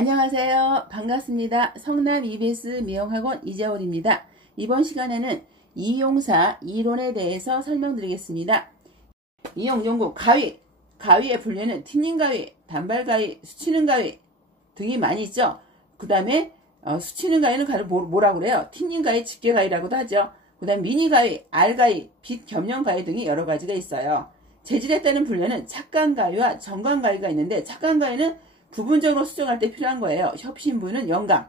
안녕하세요. 반갑습니다. 성남 EBS 미용학원 이재월입니다. 이번 시간에는 이용사 이론에 대해서 설명드리겠습니다. 이용용구 가위, 가위의 분류는 틴닝 가위, 단발 가위, 수치는 가위 등이 많이 있죠. 그 다음에 수치는 가위는 뭐라고 그래요? 틴닝 가위, 집게 가위라고도 하죠. 그 다음 미니 가위, 알 가위, 빗 겸용 가위 등이 여러 가지가 있어요. 재질에 따른 분류는 착강 가위와 정강 가위가 있는데, 착강 가위는 부분적으로 수정할 때 필요한 거예요. 협심부는 영강,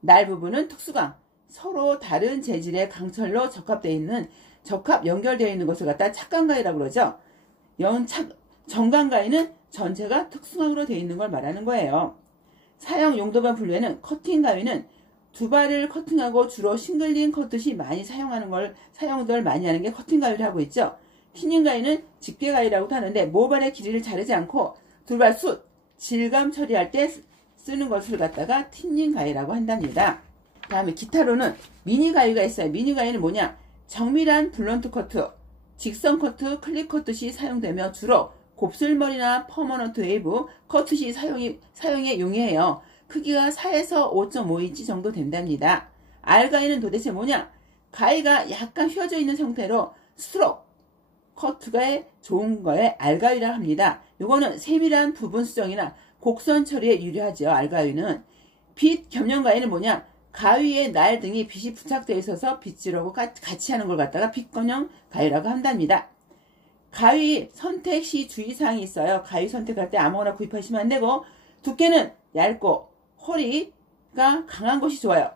날 부분은 특수강, 서로 다른 재질의 강철로 적합 연결되어 있는 것을 갖다 착강가위라고 그러죠. 정강가위는 전체가 특수강으로 되어 있는 걸 말하는 거예요. 사용 용도별 분류에는 커팅 가위는 두 발을 커팅하고 주로 싱글링 커트시 많이 사용들 많이 하는 게 커팅 가위를 하고 있죠. 틴닝 가위는 집게 가위라고도 하는데, 모발의 길이를 자르지 않고 두발 숱, 질감 처리할 때 쓰는 것을 갖다가 틴닝 가위라고 한답니다. 다음에 기타로는 미니 가위가 있어요. 미니 가위는 뭐냐? 정밀한 블런트 커트, 직선 커트, 클립 커트 시 사용되며 주로 곱슬머리나 퍼머넌트 웨이브 커트 시 사용에 용이해요. 크기가 4에서 5.5인치 정도 된답니다. 알 가위는 도대체 뭐냐? 가위가 약간 휘어져 있는 상태로 스트로크 커트가 좋은 거에 알가위라 합니다. 요거는 세밀한 부분 수정이나 곡선 처리에 유리하죠. 알가위는. 빗 겸용 가위는 뭐냐? 가위에 날 등이 빗이 부착되어 있어서 빗질하고 같이 하는 걸 갖다가 빗 겸용 가위라고 한답니다. 가위 선택 시 주의사항이 있어요. 가위 선택할 때 아무거나 구입하시면 안 되고, 두께는 얇고 허리가 강한 것이 좋아요.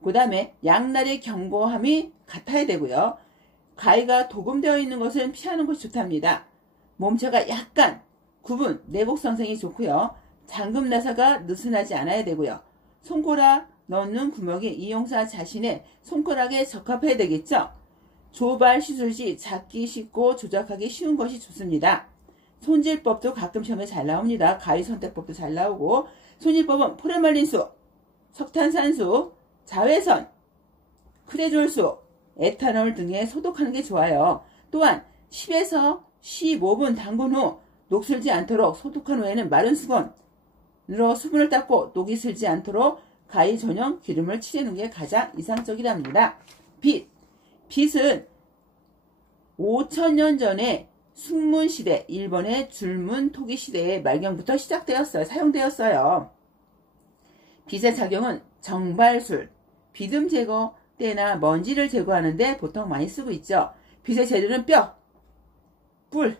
그 다음에 양날의 견고함이 같아야 되고요. 가위가 도금되어 있는 것은 피하는 것이 좋답니다. 몸체가 약간 구분, 내곡선생이 좋고요. 잠금 나사가 느슨하지 않아야 되고요. 손가락 넣는 구멍이 이용사 자신의 손가락에 적합해야 되겠죠. 조발 시술 시 잡기 쉽고 조작하기 쉬운 것이 좋습니다. 손질법도 가끔 시험에 잘 나옵니다. 가위 선택법도 잘 나오고, 손질법은 포레말린수, 석탄산수, 자외선, 크레졸수, 에탄올 등에 소독하는 게 좋아요. 또한 10에서 15분 담근 후 녹 슬지 않도록 소독한 후에는 마른 수건으로 수분을 닦고 녹이 슬지 않도록 가위 전용 기름을 칠해놓는 게 가장 이상적이랍니다. 빗은 5,000년 전에 숙문시대, 일본의 줄문 토기 시대의 말경부터 사용되었어요. 빗의 작용은 정발술, 비듬 제거 때나 먼지를 제거하는데 보통 많이 쓰고 있죠. 빗의 재료는 뼈, 뿔,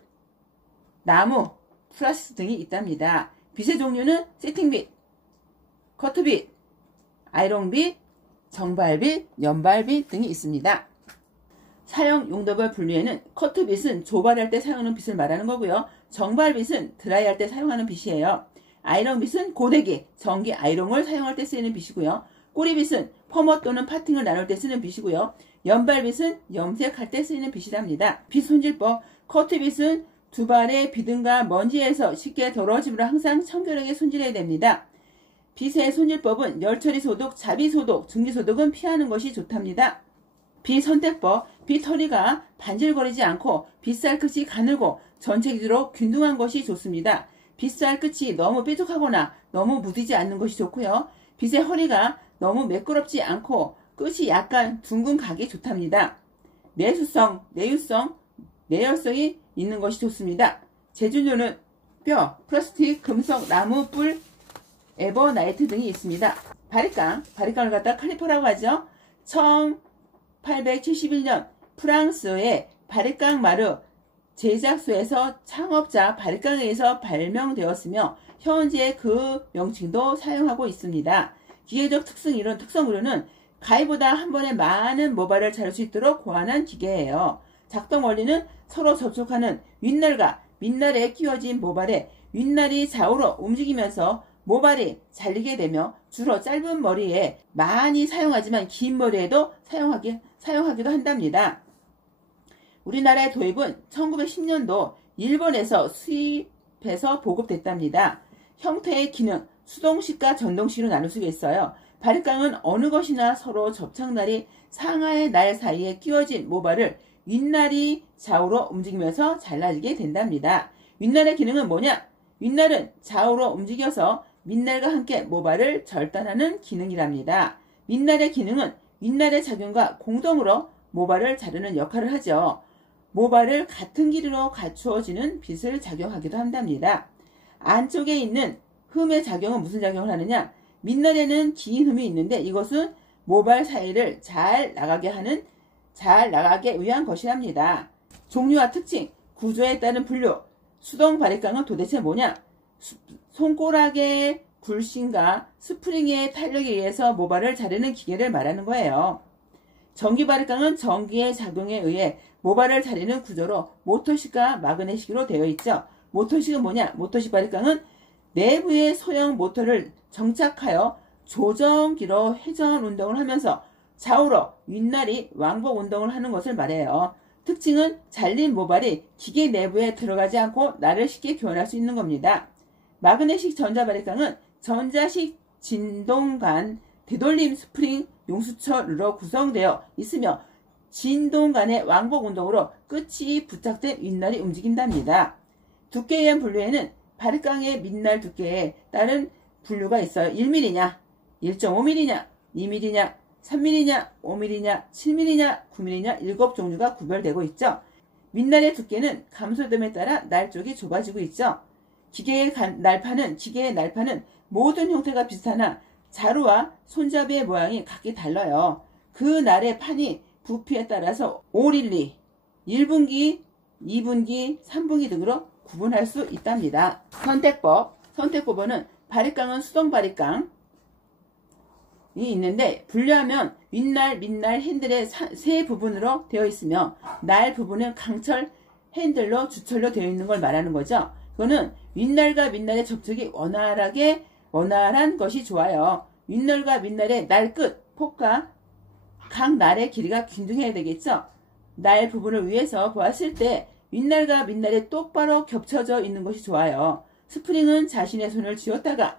나무, 플라스틱 등이 있답니다. 빗의 종류는 세팅빗, 커트빗, 아이롱빗, 정발빗, 연발빗 등이 있습니다. 사용 용도별 분류에는 커트빗은 조발할 때 사용하는 빗을 말하는 거고요. 정발빗은 드라이할 때 사용하는 빗이에요. 아이롱빗은 고데기, 전기 아이롱을 사용할 때 쓰이는 빗이고요. 꼬리빗은 퍼머 또는 파팅을 나눌 때 쓰는 빗이고요. 연발빗은 염색할 때 쓰이는 빗이랍니다. 빗 손질법, 커트빗은 두 발의 비듬과 먼지에서 쉽게 더러워지므로 항상 청결하게 손질해야 됩니다. 빗의 손질법은 열처리 소독, 자비 소독, 증기 소독은 피하는 것이 좋답니다. 빗 선택법, 빗 허리가 반질거리지 않고 빗살 끝이 가늘고 전체적으로 균등한 것이 좋습니다. 빗살 끝이 너무 뾰족하거나 너무 무디지 않는 것이 좋고요. 빗의 허리가 너무 매끄럽지 않고 끝이 약간 둥근 각이 좋답니다. 내유성, 내열성이 있는 것이 좋습니다. 재질료는 뼈, 플라스틱, 금속, 나무, 뿔, 에버나이트 등이 있습니다. 바리깡을 갖다 칼리퍼라고 하죠. 1871년 프랑스의 바리깡 마르 제작소에서 창업자 바리깡에 의해서 발명되었으며 현재 그 명칭도 사용하고 있습니다. 기계적 특성으로는 가위보다 한 번에 많은 모발을 자를 수 있도록 고안한 기계예요. 작동 원리는 서로 접촉하는 윗날과 밑날에 끼워진 모발에 윗날이 좌우로 움직이면서 모발이 잘리게 되며, 주로 짧은 머리에 많이 사용하지만 긴 머리에도 사용하기도 한답니다. 우리나라의 도입은 1910년도 일본에서 수입해서 보급됐답니다. 형태의 기능, 수동식과 전동식으로 나눌 수가 있어요. 바리깡은 어느 것이나 서로 접착날이 상하의 날 사이에 끼워진 모발을 윗날이 좌우로 움직이면서 잘라지게 된답니다. 윗날의 기능은 뭐냐? 윗날은 좌우로 움직여서 민날과 함께 모발을 절단하는 기능이랍니다. 민날의 기능은 윗날의 작용과 공동으로 모발을 자르는 역할을 하죠. 모발을 같은 길이로 갖추어지는 빗을 작용하기도 한답니다. 안쪽에 있는 흠의 작용은 무슨 작용을 하느냐? 민날에는 긴 흠이 있는데 이것은 모발 사이를 잘 나가게 위한 것이랍니다. 종류와 특징, 구조에 따른 분류, 수동 바리깡은 도대체 뭐냐? 손가락의 굴신과 스프링의 탄력에 의해서 모발을 자르는 기계를 말하는 거예요. 전기 바리깡은 전기의 작용에 의해 모발을 자르는 구조로 모터식과 마그넷식으로 되어 있죠. 모터식은 뭐냐? 모터식 바리깡은 내부에 소형 모터를 정착하여 조정기로 회전 운동을 하면서 좌우로 윗날이 왕복 운동을 하는 것을 말해요. 특징은 잘린 모발이 기계 내부에 들어가지 않고 날을 쉽게 교환할 수 있는 겁니다. 마그넷식 전자바리깡은 전자식 진동관 되돌림 스프링 용수철로 구성되어 있으며 진동간의 왕복 운동으로 끝이 부착된 윗날이 움직인답니다. 두께에 의한 분류에는 바리깡의 밑날 두께에 따른 분류가 있어요. 1mm냐, 1.5mm냐, 2mm냐, 3mm냐, 5mm냐, 7mm냐, 9mm냐 7종류가 구별되고 있죠. 밑날의 두께는 감소됨에 따라 날 쪽이 좁아지고 있죠. 기계의 날파는 모든 형태가 비슷하나 자루와 손잡이의 모양이 각기 달라요. 그 날의 판이 부피에 따라서 5mm, 1분기, 2분기, 3분기 등으로 구분할 수 있답니다. 선택법은 바리깡은 수동 바리깡이 있는데 분류하면 윗날, 밑날, 핸들의 세 부분으로 되어 있으며 날 부분은 강철, 핸들로, 주철로 되어 있는 걸 말하는 거죠. 이거는 윗날과 밑날의 접촉이 원활한 것이 좋아요. 윗날과 밑날의 날 끝, 폭과 각 날의 길이가 균등해야 되겠죠. 날 부분을 위해서 보았을 때 윗날과 밑날이 똑바로 겹쳐져 있는 것이 좋아요. 스프링은 자신의 손을 쥐었다가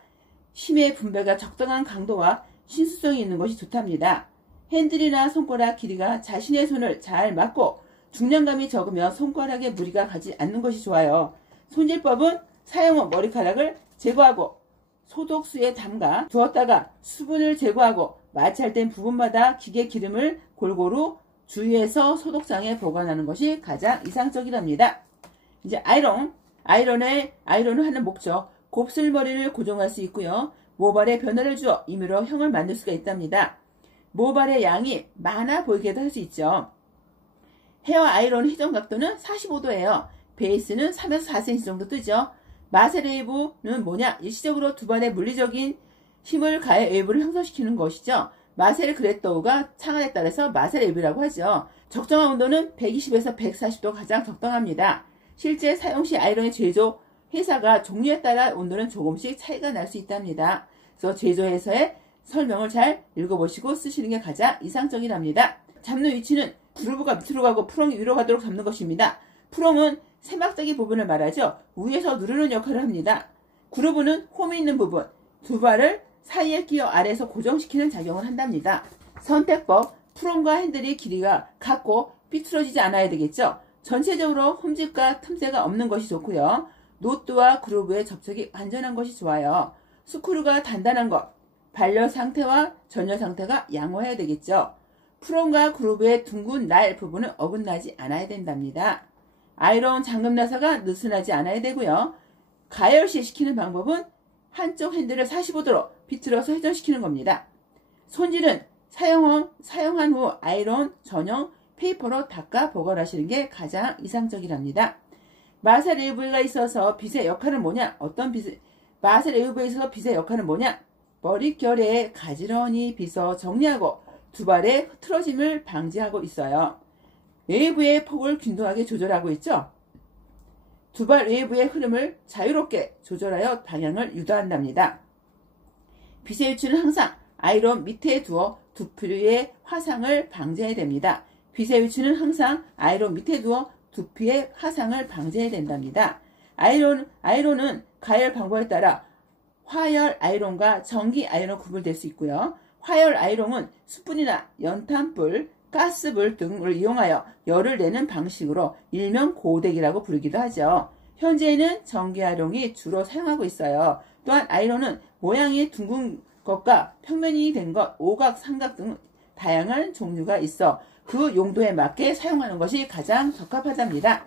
힘의 분배가 적당한 강도와 신수성이 있는 것이 좋답니다. 핸들이나 손가락 길이가 자신의 손을 잘 맞고 중량감이 적으며 손가락에 무리가 가지 않는 것이 좋아요. 손질법은 사용 후 머리카락을 제거하고 소독수에 담가 두었다가 수분을 제거하고 마찰된 부분마다 기계 기름을 골고루 주위에서 소독장에 보관하는 것이 가장 이상적이랍니다. 이제 아이론을 하는 목적, 곱슬머리를 고정할 수 있고요. 모발에 변화를 주어 임의로 형을 만들 수가 있답니다. 모발의 양이 많아 보이게도 할 수 있죠. 헤어 아이론 회전 각도는 45도예요. 베이스는 3에서 4cm 정도 뜨죠. 마셀 웨이브는 뭐냐? 일시적으로 두 발의 물리적인 힘을 가해 웨이브를 형성시키는 것이죠. 마셀 그레토우가 창안에 따라서 마셀 웨이브라고 하죠. 적정한 온도는 120에서 140도 가장 적당합니다. 실제 사용 시 아이론의 제조 회사가 종류에 따라 온도는 조금씩 차이가 날 수 있답니다. 그래서 제조회사의 설명을 잘 읽어보시고 쓰시는 게 가장 이상적이랍니다. 잡는 위치는 그루브가 밑으로 가고 프롱이 위로 가도록 잡는 것입니다. 프롱은 세막대기 부분을 말하죠. 위에서 누르는 역할을 합니다. 그루브는 홈이 있는 부분, 두 발을 사이에 끼어 아래에서 고정시키는 작용을 한답니다. 선택법, 프롱과 핸들이 길이가 같고 삐뚤어지지 않아야 되겠죠. 전체적으로 흠집과 틈새가 없는 것이 좋고요. 노트와 그루브의 접촉이 완전한 것이 좋아요. 스크루가 단단한 것, 발열 상태와 전열 상태가 양호해야 되겠죠. 프롱과 그루브의 둥근 날 부분은 어긋나지 않아야 된답니다. 아이론 잠금 나사가 느슨하지 않아야 되고요. 가열시 시키는 방법은 한쪽 핸들을 45도로 비틀어서 회전시키는 겁니다. 손질은 사용한 후 아이론 전용 페이퍼로 닦아 보관하시는 게 가장 이상적이랍니다. 마셀 웨이브가 있어서 빗의 역할은 뭐냐? 마셀 웨이브에 있어서 빗의 역할은 뭐냐? 머릿결에 가지런히 빗어 정리하고 두 발의 흐트러짐을 방지하고 있어요. 웨이브의 폭을 균등하게 조절하고 있죠. 두 발 웨이브의 흐름을 자유롭게 조절하여 방향을 유도한답니다. 빗의 위치는 항상 아이론 밑에 두어 두피의 화상을 방지해야 됩니다. 빗의 위치는 항상 아이론 밑에 두어 두피의 화상을 방지해야 된답니다. 아이론은 가열 방법에 따라 화열 아이론과 전기 아이론 구분될 수 있고요. 화열 아이론은 숯불이나 연탄불, 가스불 등을 이용하여 열을 내는 방식으로 일명 고데기라고 부르기도 하죠. 현재는 전기 아이론이 주로 사용하고 있어요. 또한 아이론은 모양이 둥근 것과 평면이 된 것, 오각, 삼각 등 다양한 종류가 있어 그 용도에 맞게 사용하는 것이 가장 적합하답니다.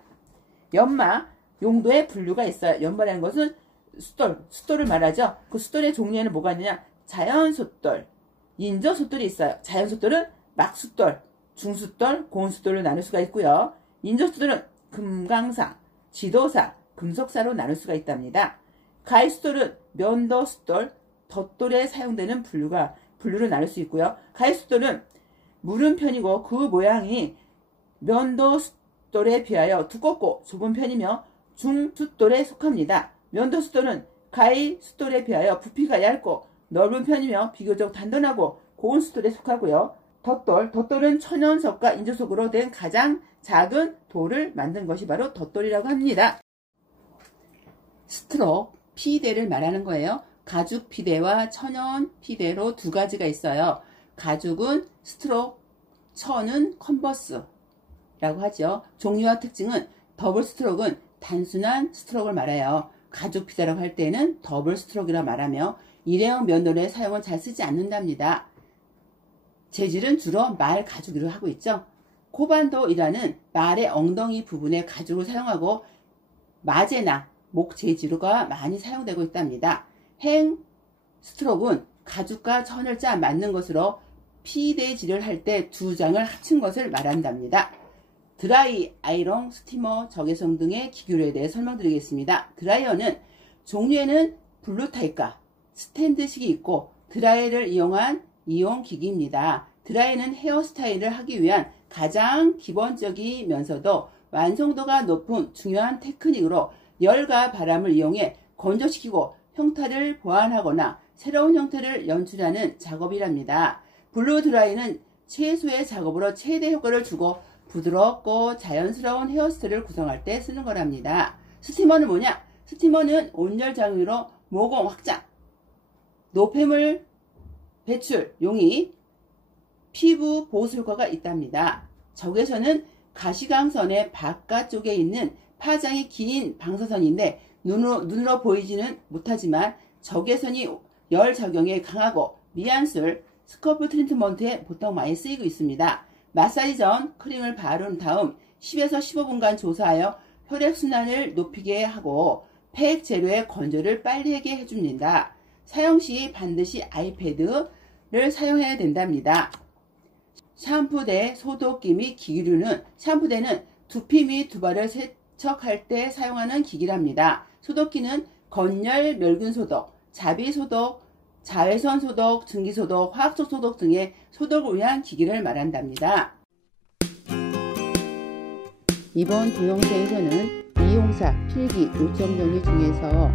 연마, 용도의 분류가 있어요. 연마라는 것은 숫돌을 말하죠. 그 숫돌의 종류에는 뭐가 있느냐? 자연숫돌, 인조숫돌이 있어요. 자연숫돌은 막숫돌, 중숫돌, 고온숫돌로 나눌 수가 있고요. 인조숫돌은 금강사, 지도사, 금속사로 나눌 수가 있답니다. 가위숫돌은 면도숫돌, 덧돌에 사용되는 분류로 나눌 수 있고요. 가위숫돌은 무른 편이고 그 모양이 면도숫돌에 비하여 두껍고 좁은 편이며 중숫돌에 속합니다. 면도숫돌은 가위숫돌에 비하여 부피가 얇고 넓은 편이며 비교적 단단하고 고운 숫돌에 속하고요. 덧돌은 천연석과 인조석으로 된 가장 작은 돌을 만든 것이 바로 덧돌이라고 합니다. 스트록, 피대를 말하는 거예요. 가죽 피대와 천연 피대로 두 가지가 있어요. 가죽은 스트록, 천은 컨버스라고 하죠. 종류와 특징은 더블 스트록은 단순한 스트록을 말해요. 가죽 피대라고 할 때는 더블 스트록이라 말하며 일회용 면도에 사용은 잘 쓰지 않는답니다. 재질은 주로 말 가죽으로 하고 있죠. 코반도이라는 말의 엉덩이 부분에 가죽을 사용하고 마제나 목 재질가 많이 사용되고 있답니다. 행 스트록은 가죽과 천을 짜 맞는 것으로 피대질을 할 때 두 장을 합친 것을 말한답니다. 드라이 아이론, 스티머, 적외선 등의 기교에 대해 설명드리겠습니다. 드라이어는 종류에는 블루 타입과 스탠드식이 있고 드라이를 이용한 이용기기입니다. 드라이는 헤어스타일을 하기 위한 가장 기본적이면서도 완성도가 높은 중요한 테크닉으로 열과 바람을 이용해 건조시키고 형태를 보완하거나 새로운 형태를 연출하는 작업이랍니다. 블루 드라이는 최소의 작업으로 최대 효과를 주고 부드럽고 자연스러운 헤어스타일을 구성할 때 쓰는 거랍니다. 스티머는 뭐냐? 스티머는 온열 장유로 모공 확장, 노폐물 배출, 용이, 피부 보호수 효과가 있답니다. 적외선은 가시광선의 바깥쪽에 있는 파장이 긴 방사선인데 눈으로 보이지는 못하지만 적외선이 열 작용에 강하고 미안술, 스커프 트리트먼트에 보통 많이 쓰이고 있습니다. 마사지 전 크림을 바른 다음 10에서 15분간 조사하여 혈액순환을 높이게 하고 팩 재료의 건조를 빨리 하게 해줍니다. 사용 시 반드시 아이패드를 사용해야 된답니다. 샴푸대, 소독기 및 기기류는 샴푸대는 두피 및 두발을 세척할 때 사용하는 기기랍니다. 소독기는 건열 멸균 소독, 자비 소독, 자외선 소독, 증기 소독, 화학적 소독 등의 소독을 위한 기기를 말한답니다. 이번 동영상에서는 이용사, 필기, 요점 정리 중에서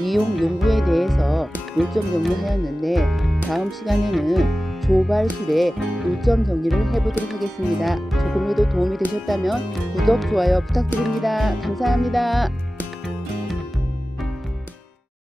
이용 용구에 대해서 요점 정리하였는데 다음 시간에는 조발술의 요점 정리를 해보도록 하겠습니다. 조금이라도 도움이 되셨다면 구독, 좋아요 부탁드립니다. 감사합니다.